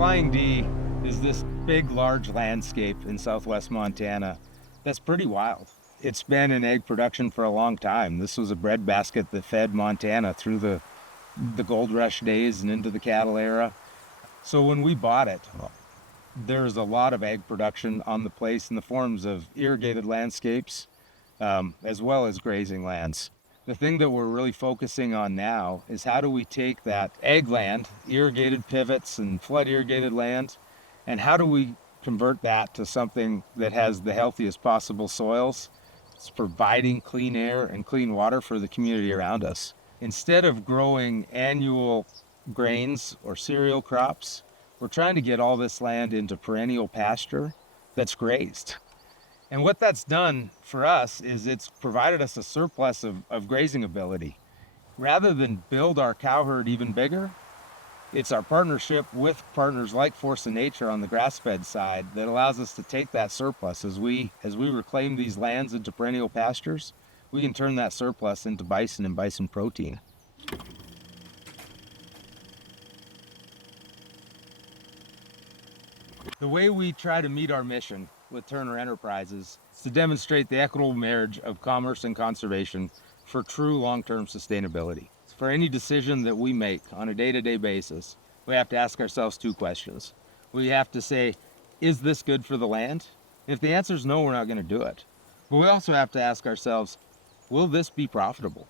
Flying D is this big, large landscape in southwest Montana that's pretty wild. It's been in egg production for a long time. This was a breadbasket that fed Montana through the gold rush days and into the cattle era. So when we bought it, there's a lot of egg production on the place in the forms of irrigated landscapes, as well as grazing lands. The thing that we're really focusing on now is how do we take that egg land, irrigated pivots and flood irrigated land, and how do we convert that to something that has the healthiest possible soils. It's providing clean air and clean water for the community around us. Instead of growing annual grains or cereal crops, we're trying to get all this land into perennial pasture that's grazed. And what that's done for us is it's provided us a surplus of grazing ability. Rather than build our cow herd even bigger, it's our partnership with partners like Force of Nature on the grass-fed side that allows us to take that surplus. As we reclaim these lands into perennial pastures, we can turn that surplus into bison and bison protein. The way we try to meet our mission with Turner Enterprises is to demonstrate the equitable marriage of commerce and conservation for true long-term sustainability. For any decision that we make on a day-to-day basis, we have to ask ourselves two questions. We have to say, is this good for the land? If the answer is no, we're not going to do it. But we also have to ask ourselves, will this be profitable?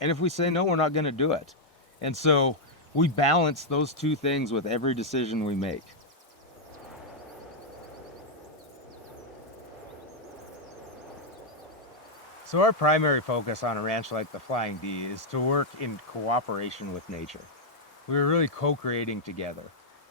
And if we say no, we're not going to do it. And so we balance those two things with every decision we make. So our primary focus on a ranch like the Flying D is to work in cooperation with nature. We're really co-creating together.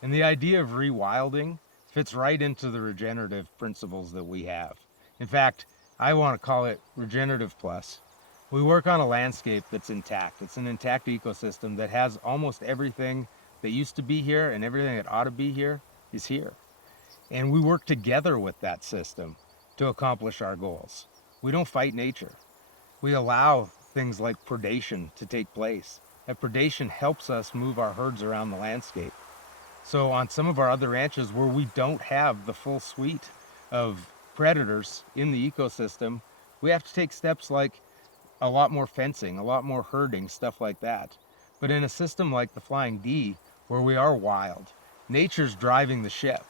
And the idea of rewilding fits right into the regenerative principles that we have. In fact, I want to call it regenerative plus. We work on a landscape that's intact. It's an intact ecosystem that has almost everything that used to be here and everything that ought to be here is here. And we work together with that system to accomplish our goals. We don't fight nature. We allow things like predation to take place. That predation helps us move our herds around the landscape. So on some of our other ranches where we don't have the full suite of predators in the ecosystem, we have to take steps like a lot more fencing, a lot more herding, stuff like that. But in a system like the Flying D, where we are wild, nature's driving the ship.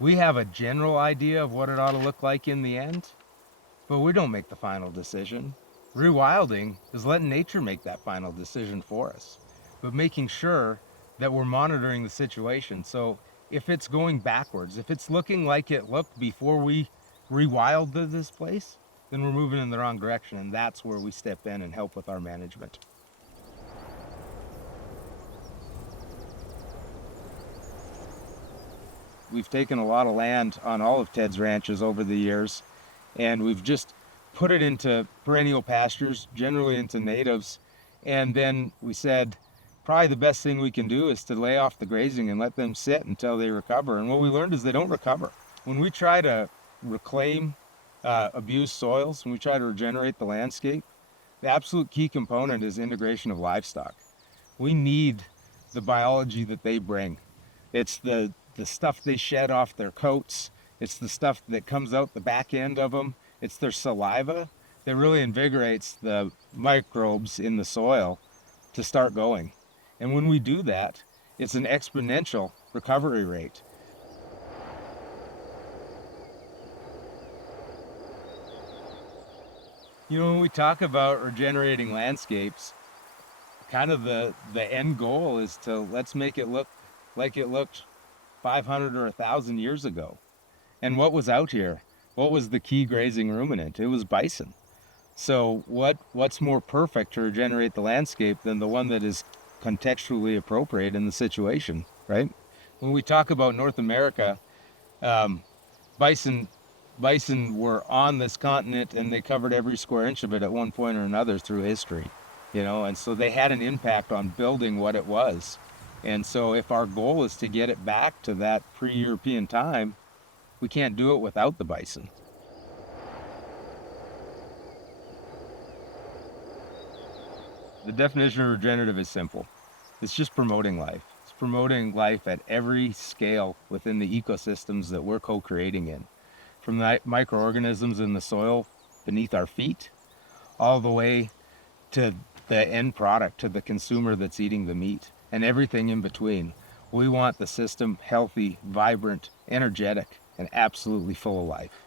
We have a general idea of what it ought to look like in the end, but we don't make the final decision. Rewilding is letting nature make that final decision for us, but making sure that we're monitoring the situation. So if it's going backwards, if it's looking like it looked before we rewilded this place, then we're moving in the wrong direction, and that's where we step in and help with our management. We've taken a lot of land on all of Ted's ranches over the years, and we've just put it into perennial pastures, generally into natives. And then we said, probably the best thing we can do is to lay off the grazing and let them sit until they recover. And what we learned is they don't recover. When we try to reclaim abused soils, when we try to regenerate the landscape, the absolute key component is integration of livestock. We need the biology that they bring. It's the stuff they shed off their coats. It's the stuff that comes out the back end of them. It's their saliva that really invigorates the microbes in the soil to start going. And when we do that, it's an exponential recovery rate. You know, when we talk about regenerating landscapes, kind of the end goal is to let's make it look like it looked 500 or 1,000 years ago. And what was out here? What was the key grazing ruminant? It was bison. So what's more perfect to regenerate the landscape than the one that is contextually appropriate in the situation, right? When we talk about North America, bison were on this continent and they covered every square inch of it at one point or another through history, you know, and so they had an impact on building what it was. And so if our goal is to get it back to that pre-European time, we can't do it without the bison. The definition of regenerative is simple. It's just promoting life. It's promoting life at every scale within the ecosystems that we're co-creating in, from the microorganisms in the soil beneath our feet, all the way to the end product, to the consumer that's eating the meat, and everything in between. We want the system healthy, vibrant, energetic, and absolutely full of life.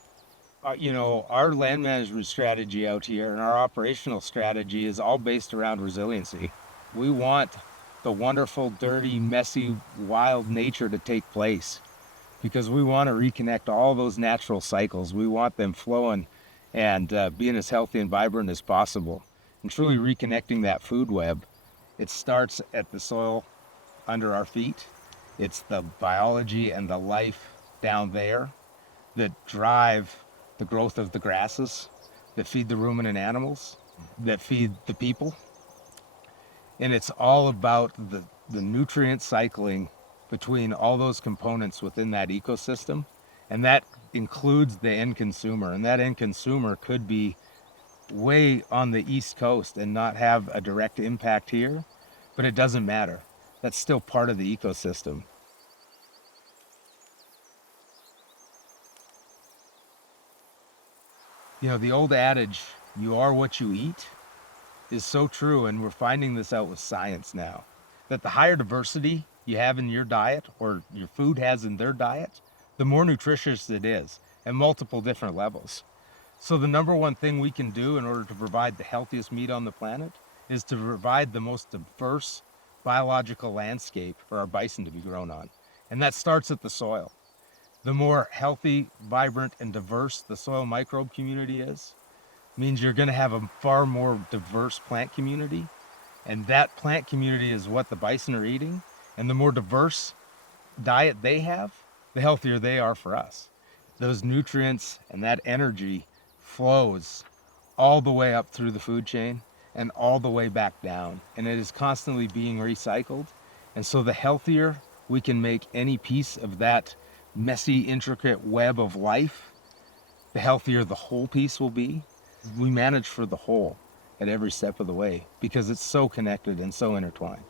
Our land management strategy out here and our operational strategy is all based around resiliency. We want the wonderful, dirty, messy, wild nature to take place because we want to reconnect all those natural cycles. We want them flowing and being as healthy and vibrant as possible. And truly reconnecting that food web, it starts at the soil under our feet. It's the biology and the life down there that drive the growth of the grasses, that feed the ruminant animals, that feed the people. And it's all about the nutrient cycling between all those components within that ecosystem. And that includes the end consumer. And that end consumer could be way on the East Coast and not have a direct impact here, but it doesn't matter. That's still part of the ecosystem. The old adage, you are what you eat, is so true, and we're finding this out with science now, that the higher diversity you have in your diet or your food has in their diet, the more nutritious it is at multiple different levels. So the number one thing we can do in order to provide the healthiest meat on the planet is to provide the most diverse biological landscape for our bison to be grown on. And that starts at the soil. The more healthy, vibrant, and diverse the soil microbe community is, means you're going to have a far more diverse plant community. And that plant community is what the bison are eating. And the more diverse diet they have, the healthier they are for us. Those nutrients and that energy flows all the way up through the food chain and all the way back down. And it is constantly being recycled. And so the healthier we can make any piece of that messy, intricate web of life, the healthier the whole piece will be. We manage for the whole at every step of the way because it's so connected and so intertwined.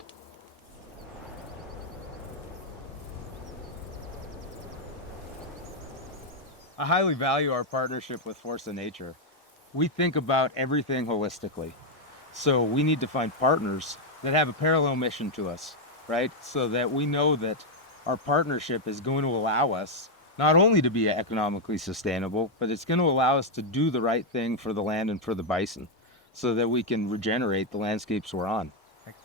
I highly value our partnership with Force of Nature. We think about everything holistically. So we need to find partners that have a parallel mission to us, right? So that we know that our partnership is going to allow us not only to be economically sustainable, but it's going to allow us to do the right thing for the land and for the bison so that we can regenerate the landscapes we're on.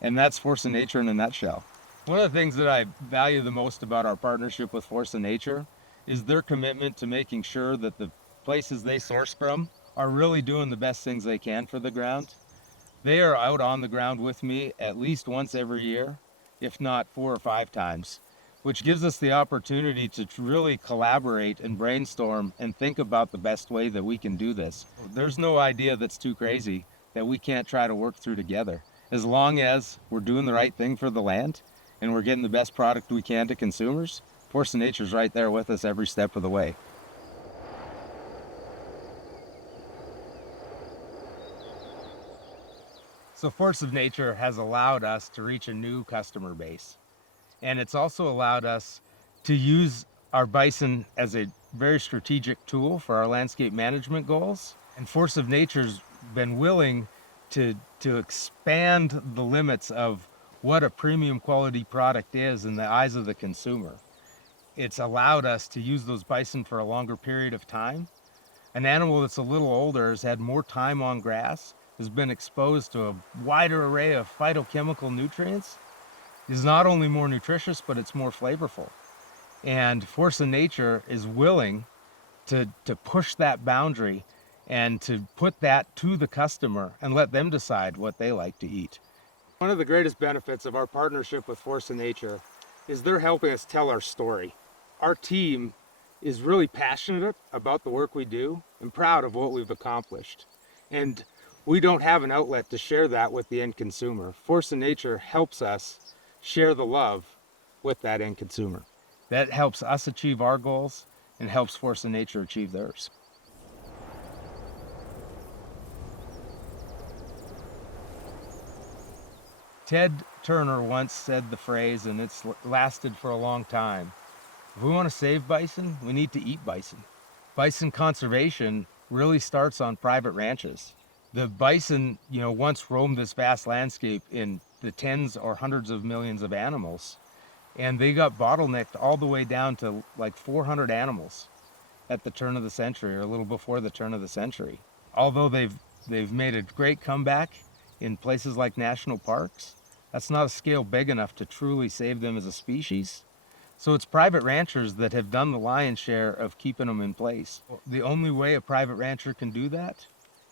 And that's Force of Nature in a nutshell. One of the things that I value the most about our partnership with Force of Nature is their commitment to making sure that the places they source from are really doing the best things they can for the ground. They are out on the ground with me at least once every year, if not 4 or 5 times, which gives us the opportunity to really collaborate and brainstorm and think about the best way that we can do this. There's no idea that's too crazy that we can't try to work through together. As long as we're doing the right thing for the land and we're getting the best product we can to consumers, Force of Nature's right there with us every step of the way. So Force of Nature has allowed us to reach a new customer base. And it's also allowed us to use our bison as a very strategic tool for our landscape management goals. And Force of Nature's been willing to expand the limits of what a premium quality product is in the eyes of the consumer. It's allowed us to use those bison for a longer period of time. An animal that's a little older has had more time on grass, has been exposed to a wider array of phytochemical nutrients, is not only more nutritious, but it's more flavorful. And Force of Nature is willing to push that boundary and to put that to the customer and let them decide what they like to eat. One of the greatest benefits of our partnership with Force of Nature is they're helping us tell our story. Our team is really passionate about the work we do and proud of what we've accomplished. And we don't have an outlet to share that with the end consumer. Force of Nature helps us share the love with that end consumer. That helps us achieve our goals and helps Force of Nature achieve theirs. Ted Turner once said the phrase, and it's lasted for a long time. If we want to save bison, we need to eat bison. Bison conservation really starts on private ranches. The bison, once roamed this vast landscape in the tens or hundreds of millions of animals, and they got bottlenecked all the way down to like 400 animals at the turn of the century, or a little before the turn of the century. Although they've made a great comeback in places like national parks, that's not a scale big enough to truly save them as a species. So it's private ranchers that have done the lion's share of keeping them in place. The only way a private rancher can do that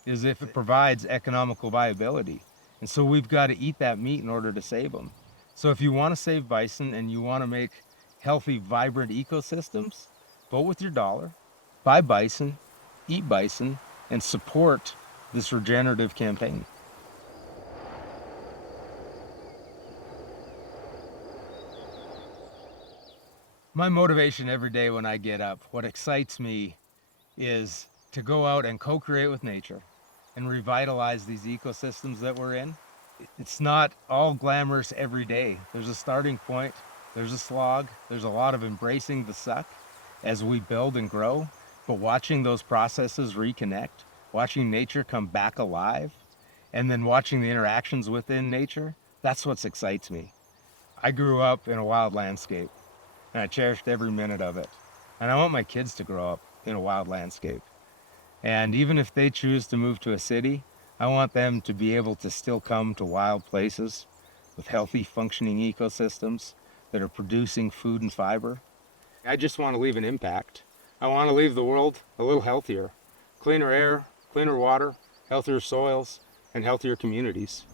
is if it provides economical viability. And so we've got to eat that meat in order to save them. So if you want to save bison and you want to make healthy, vibrant ecosystems, vote with your dollar, buy bison, eat bison, and support this regenerative campaign. My motivation every day when I get up, what excites me is to go out and co-create with nature and revitalize these ecosystems that we're in. It's not all glamorous every day. There's a starting point, there's a slog, there's a lot of embracing the suck as we build and grow, but watching those processes reconnect, watching nature come back alive, and then watching the interactions within nature, that's what excites me. I grew up in a wild landscape, and I cherished every minute of it. And I want my kids to grow up in a wild landscape. And even if they choose to move to a city, I want them to be able to still come to wild places with healthy, functioning ecosystems that are producing food and fiber. I just want to leave an impact. I want to leave the world a little healthier. Cleaner air, cleaner water, healthier soils, and healthier communities.